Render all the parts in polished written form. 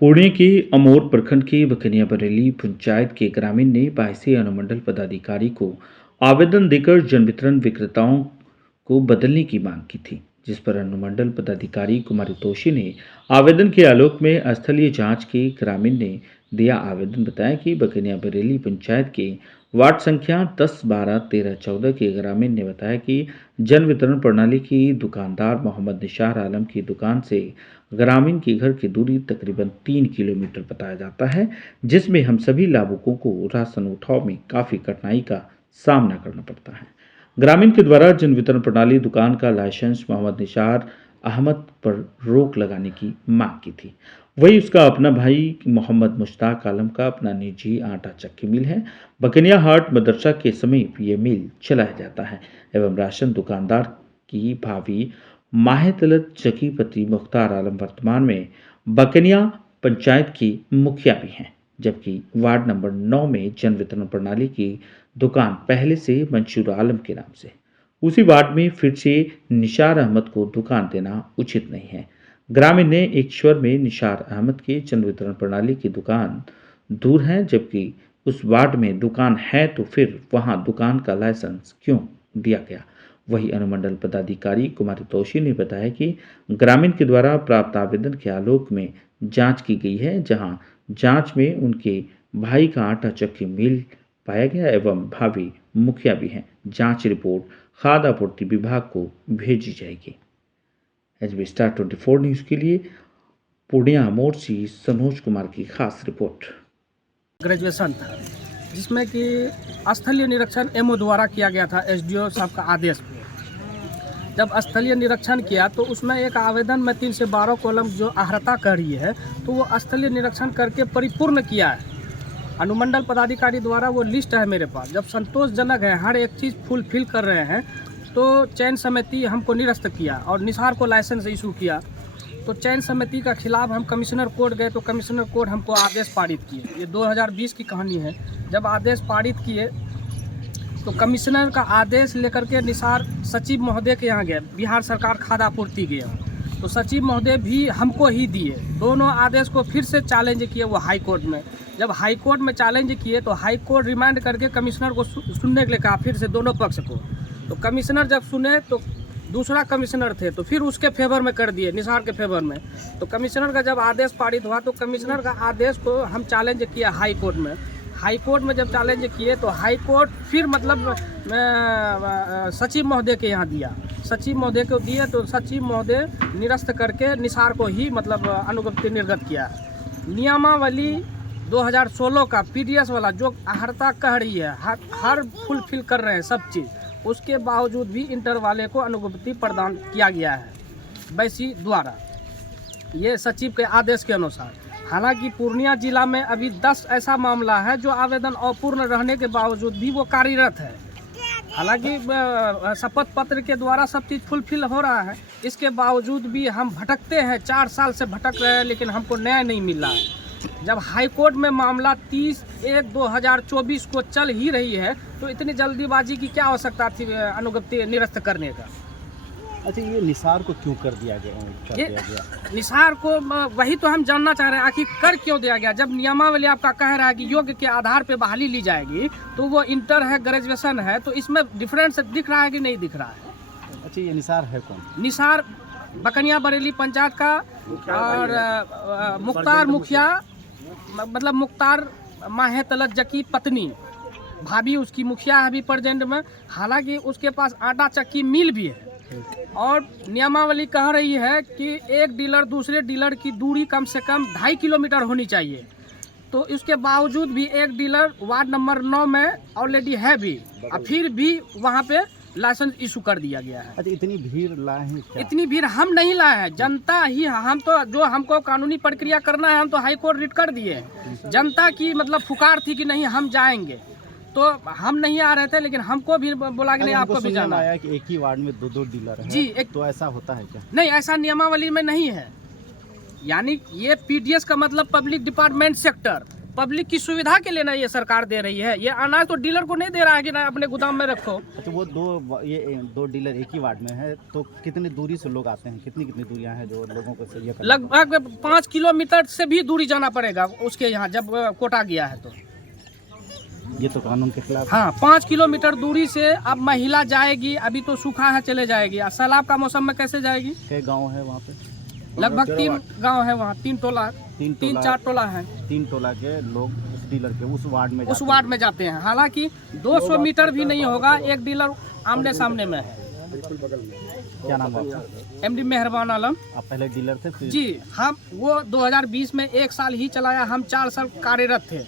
पुणे के अमोर प्रखंड के बकनिया बरेली पंचायत के ग्रामीण ने बायसी अनुमंडल पदाधिकारी को आवेदन देकर जन वितरण विक्रेताओं को बदलने की मांग की थी, जिस पर अनुमंडल पदाधिकारी कुमारी तोशी ने आवेदन के आलोक में स्थलीय जांच के ग्रामीण ने दिया आवेदन। बताया कि बकनिया बरेली पंचायत के वार्ड संख्या 10, 12, 13, 14 के ग्रामीण ने बताया कि जन वितरण प्रणाली की दुकानदार मोहम्मद निशार आलम की दुकान से ग्रामीण के घर की दूरी तकरीबन 3 किलोमीटर बताया जाता है, जिसमें हम सभी लाभुकों को राशन उठाव में काफ़ी कठिनाई का सामना करना पड़ता है। ग्रामीण के द्वारा जन वितरण प्रणाली दुकान का लाइसेंस मोहम्मद निशार अहमद पर रोक लगाने की मांग की थी। वही उसका अपना भाई मोहम्मद मुश्ताक आलम का अपना निजी आटा चक्की मिल है। बकनिया हाट मदरसा के समीप ये मिल चलाया जाता है एवं राशन दुकानदार की भाभी माहेतलत जकीपति मुख्तार आलम वर्तमान में बकनिया पंचायत की मुखिया भी हैं, जबकि वार्ड नंबर 9 में जन वितरण प्रणाली की दुकान पहले से मंशूर आलम के नाम से। उसी वार्ड में फिर से निशार अहमद को दुकान देना उचित नहीं है। ग्रामीण ने एक स्वर में निशार अहमद के जन वितरण प्रणाली की दुकान दूर है, जबकि उस वार्ड में दुकान है तो फिर वहां दुकान का लाइसेंस क्यों दिया गया। वही अनुमंडल पदाधिकारी कुमारी तोशी ने बताया कि ग्रामीण के द्वारा प्राप्त आवेदन के आलोक में जांच की गई है, जहां जांच में उनके भाई का आटा चक्की मिल पाया गया एवं भाभी मुखिया भी हैं। जांच रिपोर्ट खाद्य आपूर्ति विभाग को भेजी जाएगी। एचबी स्टार 24 न्यूज के लिए पूर्णिया मोड़ से सनोज कुमार की खास रिपोर्ट। ग्रेजुएशन था जिसमें कि स्थलीय निरीक्षण एमओ द्वारा किया गया था एसडीओ साहब का आदेश पे। जब स्थलीय निरीक्षण किया तो उसमें एक आवेदन में 3 से 12 कॉलम जो अर्हता कर रही है तो वो स्थलीय निरीक्षण करके परिपूर्ण किया है। अनुमंडल पदाधिकारी द्वारा वो लिस्ट है मेरे पास। जब संतोषजनक है, हर एक चीज़ फुलफिल कर रहे हैं तो चयन समिति हमको निरस्त किया और निसार को लाइसेंस इशू किया। तो चयन समिति का खिलाफ हम कमिश्नर कोर्ट गए तो कमिश्नर कोर्ट हमको आदेश पारित किए। ये 2020 की कहानी है। जब आदेश पारित किए तो कमिश्नर का आदेश लेकर के निसार सचिव महोदय के यहाँ गए, बिहार सरकार खाद्य आपूर्ति गए, तो सचिव महोदय भी हमको ही दिए। दोनों आदेश को फिर से चैलेंज किए वो हाई कोर्ट में। जब हाई कोर्ट में चैलेंज किए तो हाई कोर्ट रिमांड करके कमिश्नर को सुनने के लिए कहा, फिर से दोनों पक्ष को। तो कमिश्नर जब सुने तो दूसरा कमिश्नर थे तो फिर उसके फेवर में कर दिए, निसार के फेवर में। तो कमिश्नर का जब आदेश पारित हुआ तो कमिश्नर का आदेश को हम चैलेंज किया हाई कोर्ट में। हाई कोर्ट में जब चैलेंज किए तो हाई कोर्ट फिर मतलब सचिव महोदय के यहाँ दिया। सचिव महोदय को दिए तो सचिव महोदय निरस्त करके निसार को ही मतलब अनुज्ञप्ति निर्गत किया। नियमावली 2016 का पीडीएस वाला जो अर्हता कह रही है, हर फुलफिल कर रहे हैं सब चीज़, उसके बावजूद भी इंटर वाले को अनुज्ञप्ति प्रदान किया गया है बैसी द्वारा, ये सचिव के आदेश के अनुसार। हालांकि पूर्णिया जिला में अभी 10 ऐसा मामला है जो आवेदन अपूर्ण रहने के बावजूद भी वो कार्यरत है। हालांकि शपथ पत्र के द्वारा सब चीज़ फुलफिल हो रहा है, इसके बावजूद भी हम भटकते हैं। 4 साल से भटक रहे हैं लेकिन हमको न्याय नहीं मिल रहा है। जब हाई कोर्ट में मामला 30/1/2024 को चल ही रही है तो इतनी जल्दीबाजी की क्या आवश्यकता थी अनुज्ञप्ति निरस्त करने का। अच्छा, ये निसार को क्यों कर दिया गया? निसार को वही तो हम जानना चाह रहे हैं, आखिर कर क्यों दिया गया। जब नियमावली आपका कह रहा है कि योग्य के आधार पे बहाली ली जाएगी तो वो इंटर है, ग्रेजुएशन है, तो इसमें डिफरेंस दिख रहा है कि नहीं दिख रहा है। अच्छा, ये निसार है कौन? निसार बकनिया बरेली पंचायत का और मुख्तार मुखिया, मतलब मुख्तार माहेतलत जकी पत्नी, भाभी उसकी मुखिया है अभी प्रेजेंट में। हालांकि उसके पास आटा चक्की मिल भी है और नियमावली कह रही है कि एक डीलर दूसरे डीलर की दूरी कम से कम 2.5 किलोमीटर होनी चाहिए। तो इसके बावजूद भी एक डीलर वार्ड नंबर 9 में ऑलरेडी है भी, और फिर भी वहाँ पे लाइसेंस इशू कर दिया गया है। अच्छा, इतनी भीड़ लाए हैं क्या? इतनी भीड़ हम नहीं लाए हैं, जनता ही। हम तो जो हमको कानूनी प्रक्रिया करना है हम तो हाई कोर्ट रिट कर दिए। जनता की मतलब पुकार थी कि नहीं हम जाएंगे, तो हम नहीं आ रहे थे, लेकिन हमको भी बोला कि नहीं आपको भी जाना है। कि एक ही वार्ड में 2 डीलर हैं। जी, तो ऐसा होता है क्या? नहीं, ऐसा नियमावली में नहीं है। यानी ये पीडीएस का मतलब पब्लिक डिपार्टमेंट सेक्टर, पब्लिक की सुविधा के लिए ना ये सरकार दे रही है। ये अनाज तो डीलर को नहीं दे रहा है कि ना अपने गोदाम में रखो। अच्छा, वो दो डीलर एक ही वार्ड में है, तो कितनी दूरी से लोग आते हैं, कितनी दूरियां हैं जो लोगों को ये करना लगभग 5 किलोमीटर से भी दूरी जाना पड़ेगा उसके यहाँ, जब कोटा गया है तो। ये तो कानून के खिलाफ। हाँ, 5 किलोमीटर दूरी से अब महिला जाएगी, अभी तो सूखा है, चले जाएगी। सैलाब का मौसम में कैसे जाएगी? कई गाँव है वहाँ पे? लगभग 3 गांव है वहाँ, 3 टोला, 3-4 टोला है। 3 टोला के लोग उस डीलर के उस वार्ड में जाते हैं। हालांकि 200 मीटर भी नहीं होगा, एक डीलर आमने सामने में है। क्या नाम है आपका? एमडी मेहरबान आलम। आप पहले डीलर थे फिर? जी, हम वो 2020 में 1 साल ही चलाया, हम 4 साल कार्यरत थे।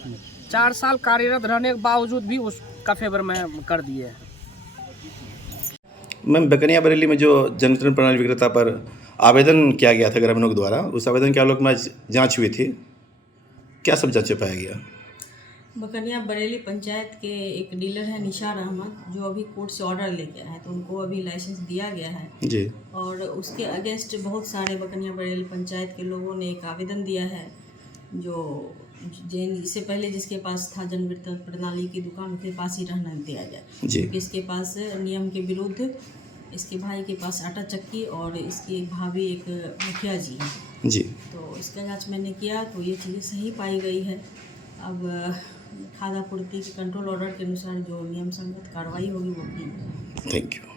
4 साल कार्यरत रहने के बावजूद भी उसका फेवर में कर दिए। मैम, बकनिया बरेली में जो जन वितरण प्रणाली विक्रेता पर आवेदन किया गया था ग्रामीणों के द्वारा, उस आवेदन के आलोक में जांच हुई थी, क्या सब जांच पाया गया? बकनिया बरेली पंचायत के एक डीलर है निशार अहमद, जो अभी कोर्ट से ऑर्डर लेके आए, तो उनको अभी लाइसेंस दिया गया है जी। और उसके अगेंस्ट बहुत सारे बकनिया बरेली पंचायत के लोगों ने एक आवेदन दिया है, जो इससे पहले जिसके पास था जन वितरण प्रणाली की दुकान, उसके पास ही रहना दिया जाए, क्योंकि इसके पास नियम के विरुद्ध इसके भाई के पास आटा चक्की और इसकी भाभी एक मुखिया जी हैं जी। तो इसका जांच मैंने किया तो ये चीज़ें सही पाई गई है। अब खाद्य आपूर्ति के कंट्रोल ऑर्डर के अनुसार जो नियम संगत कार्रवाई होगी वो की। Thank you.